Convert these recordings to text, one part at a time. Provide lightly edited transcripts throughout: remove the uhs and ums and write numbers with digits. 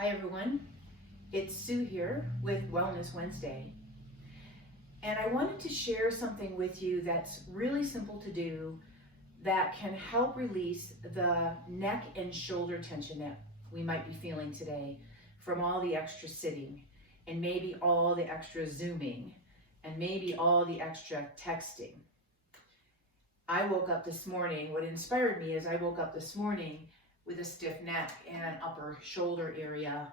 Hi everyone, it's Sue here with Wellness Wednesday, and I wanted to share something with you that's really simple to do that can help release the neck and shoulder tension that we might be feeling today from all the extra sitting and maybe all the extra zooming and maybe all the extra texting. I woke up this morning, what inspired me is I woke up this morning with a stiff neck and upper shoulder area.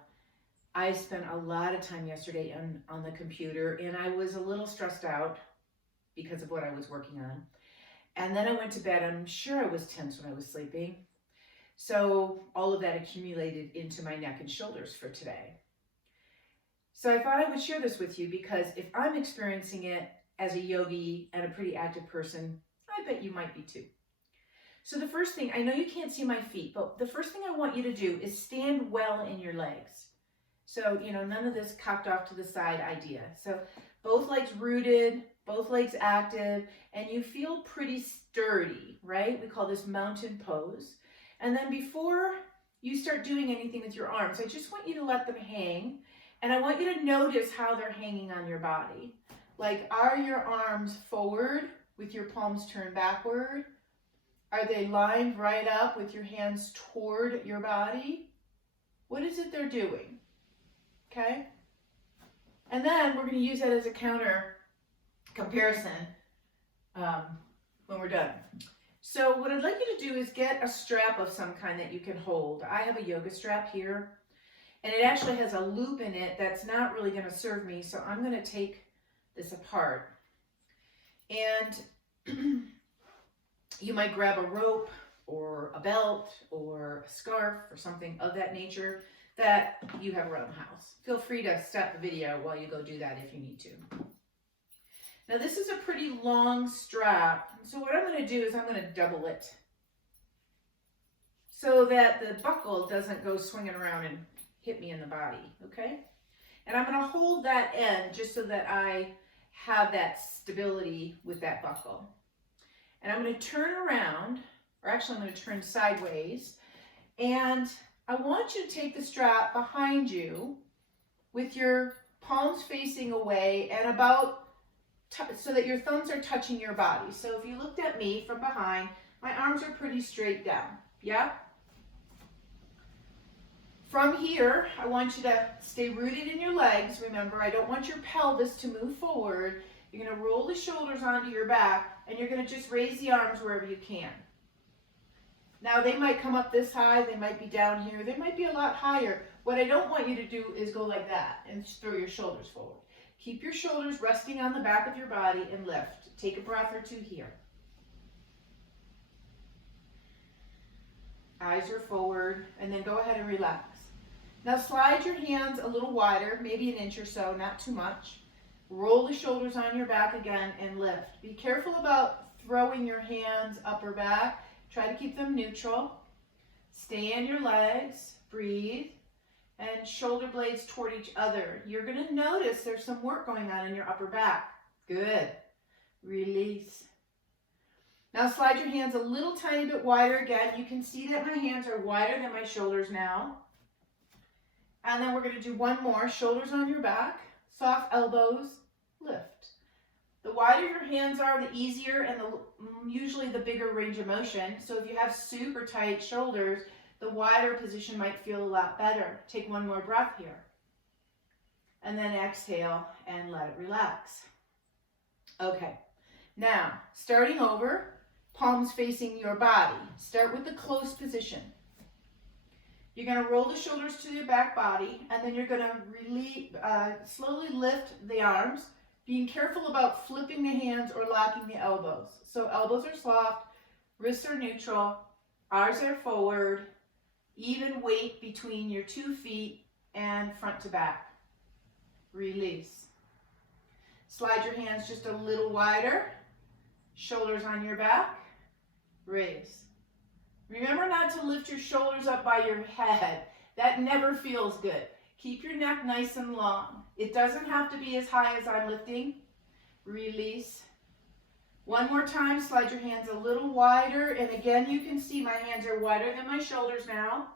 I spent a lot of time yesterday on the computer and I was a little stressed out because of what I was working on. And then I went to bed. I'm sure I was tense when I was sleeping. So all of that accumulated into my neck and shoulders for today. So I thought I would share this with you because if I'm experiencing it as a yogi and a pretty active person, I bet you might be too. So the first thing, I know you can't see my feet, but the first thing I want you to do is stand well in your legs. So, none of this cocked off to the side idea. So both legs rooted, both legs active, and you feel pretty sturdy, right? We call this mountain pose. And then before you start doing anything with your arms, I just want you to let them hang. And I want you to notice how they're hanging on your body. Like, are your arms forward with your palms turned backward? Are they lined right up with your hands toward your body? What is it they're doing? Okay? And then we're going to use that as a counter comparison when we're done. So what I'd like you to do is get a strap of some kind that you can hold. I have a yoga strap here, and it actually has a loop in it that's not really going to serve me, so I'm going to take this apart. And you might grab a rope or a belt or a scarf or something of that nature that you have around the house. Feel free to stop the video while you go do that if you need to. Now this is a pretty long strap, so what I'm going to do is I'm going to double it so that the buckle doesn't go swinging around and hit me in the body, okay? And I'm going to hold that end just so that I have that stability with that buckle. And I'm going to turn around, or actually I'm going to turn sideways, and I want you to take the strap behind you with your palms facing away and about so that your thumbs are touching your body. So if you looked at me from behind, my arms are pretty straight down, yeah? From here, I want you to stay rooted in your legs. Remember, I don't want your pelvis to move forward. You're going to roll the shoulders onto your back, and you're going to just raise the arms wherever you can. Now, they might come up this high, they might be down here, they might be a lot higher. What I don't want you to do is go like that and just throw your shoulders forward. Keep your shoulders resting on the back of your body and lift. Take a breath or two here. Eyes are forward, and then go ahead and relax. Now slide your hands a little wider, maybe an inch or so, not too much. Roll the shoulders on your back again and lift. Be careful about throwing your hands up or back. Try to keep them neutral. Stay in your legs, breathe, and shoulder blades toward each other. You're going to notice there's some work going on in your upper back. Good. Release. Now slide your hands a little tiny bit wider again. You can see that my hands are wider than my shoulders now. And then we're going to do one more. Shoulders on your back, soft elbows, lift. The wider your hands are, the easier and usually the bigger range of motion. So if you have super tight shoulders, the wider position might feel a lot better. Take one more breath here. And then exhale and let it relax. Okay, now starting over, palms facing your body. Start with the close position. You're going to roll the shoulders to your back body, and then you're going to slowly lift the arms, being careful about flipping the hands or locking the elbows. So elbows are soft, wrists are neutral, arms are forward, even weight between your 2 feet and front to back. Release. Slide your hands just a little wider, shoulders on your back, raise. Remember not to lift your shoulders up by your head. That never feels good. Keep your neck nice and long. It doesn't have to be as high as I'm lifting. Release. One more time, slide your hands a little wider. And again, you can see my hands are wider than my shoulders now.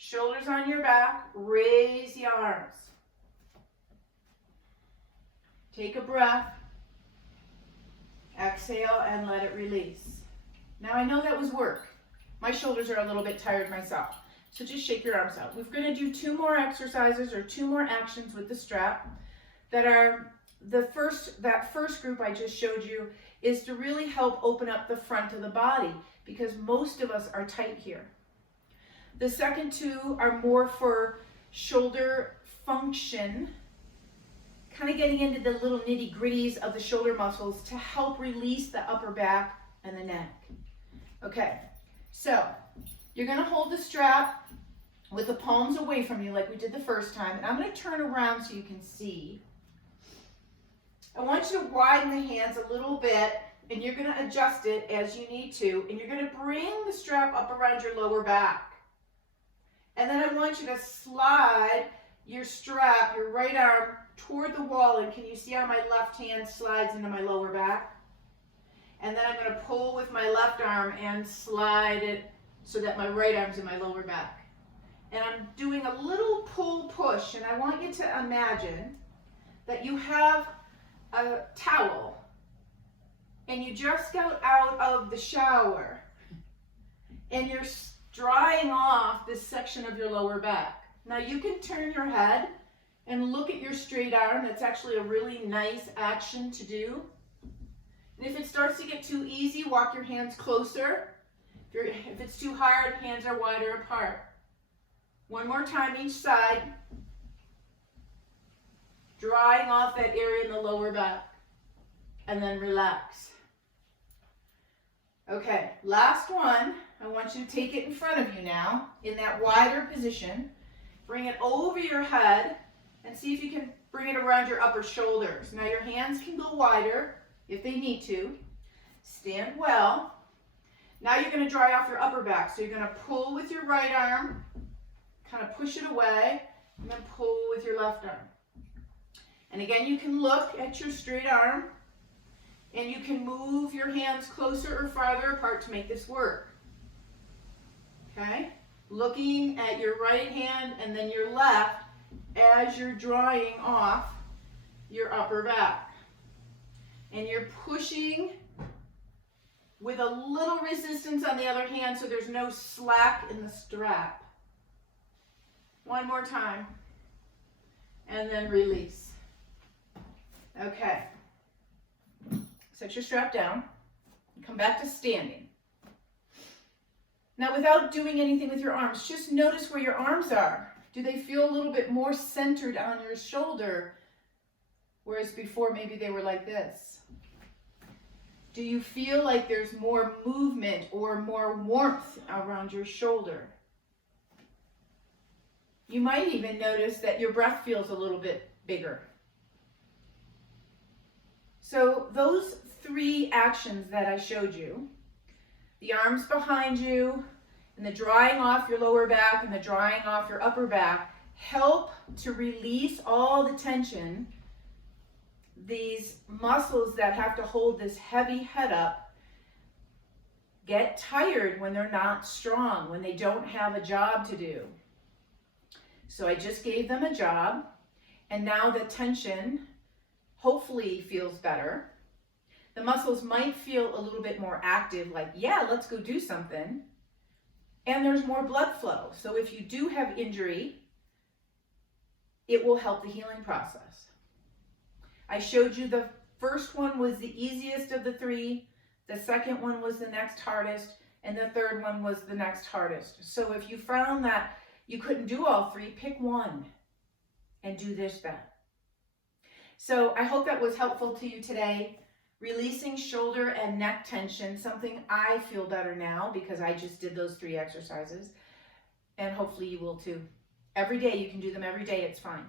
Shoulders on your back, raise the arms. Take a breath, exhale, and let it release. Now I know that was work. My shoulders are a little bit tired myself. So just shake your arms out. We're going to do 2 more exercises or 2 more actions with the strap that are that first group I just showed you is to really help open up the front of the body because most of us are tight here. The second 2 are more for shoulder function, kind of getting into the little nitty-gritties of the shoulder muscles to help release the upper back and the neck. Okay, so you're going to hold the strap with the palms away from you like we did the first time, and I'm going to turn around so you can see. I want you to widen the hands a little bit, and you're going to adjust it as you need to, and you're going to bring the strap up around your lower back. And then I want you to slide your strap, your right arm, toward the wall, and can you see how my left hand slides into my lower back? And then I'm going to pull with my left arm and slide it so that my right arm's in my lower back. And I'm doing a little pull-push, and I want you to imagine that you have a towel, and you just got out of the shower, and you're drying off this section of your lower back. Now you can turn your head and look at your straight arm. That's actually a really nice action to do. And if it starts to get too easy, walk your hands closer. If it's too hard, hands are wider apart. One more time each side. Drying off that area in the lower back. And then relax. Okay, last one. I want you to take it in front of you now, in that wider position. Bring it over your head and see if you can bring it around your upper shoulders. Now your hands can go wider if they need to. Stand well. Now you're going to dry off your upper back. So you're going to pull with your right arm, kind of push it away, and then pull with your left arm. And again, you can look at your straight arm, and you can move your hands closer or farther apart to make this work. Okay? Looking at your right hand and then your left as you're drying off your upper back. And you're pushing with a little resistance on the other hand so there's no slack in the strap. One more time. And then release. Okay. Set your strap down. Come back to standing. Now, without doing anything with your arms, just notice where your arms are. Do they feel a little bit more centered on your shoulder, whereas before maybe they were like this? Do you feel like there's more movement or more warmth around your shoulder? You might even notice that your breath feels a little bit bigger. So those 3 actions that I showed you, the arms behind you, and the drying off your lower back and the drying off your upper back, help to release all the tension. These muscles that have to hold this heavy head up get tired when they're not strong, when they don't have a job to do. So I just gave them a job, and now the tension hopefully feels better. The muscles might feel a little bit more active, like, yeah, let's go do something. And there's more blood flow. So if you do have injury, it will help the healing process. I showed you the first one was the easiest of the 3. The second one was the next hardest. And the third one was the next hardest. So if you found that you couldn't do all 3, pick one and do this then. So I hope that was helpful to you today. Releasing shoulder and neck tension, something I feel better now because I just did those 3 exercises. And hopefully you will too. Every day, you can do them every day, it's fine.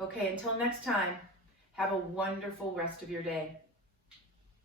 Okay, until next time, have a wonderful rest of your day.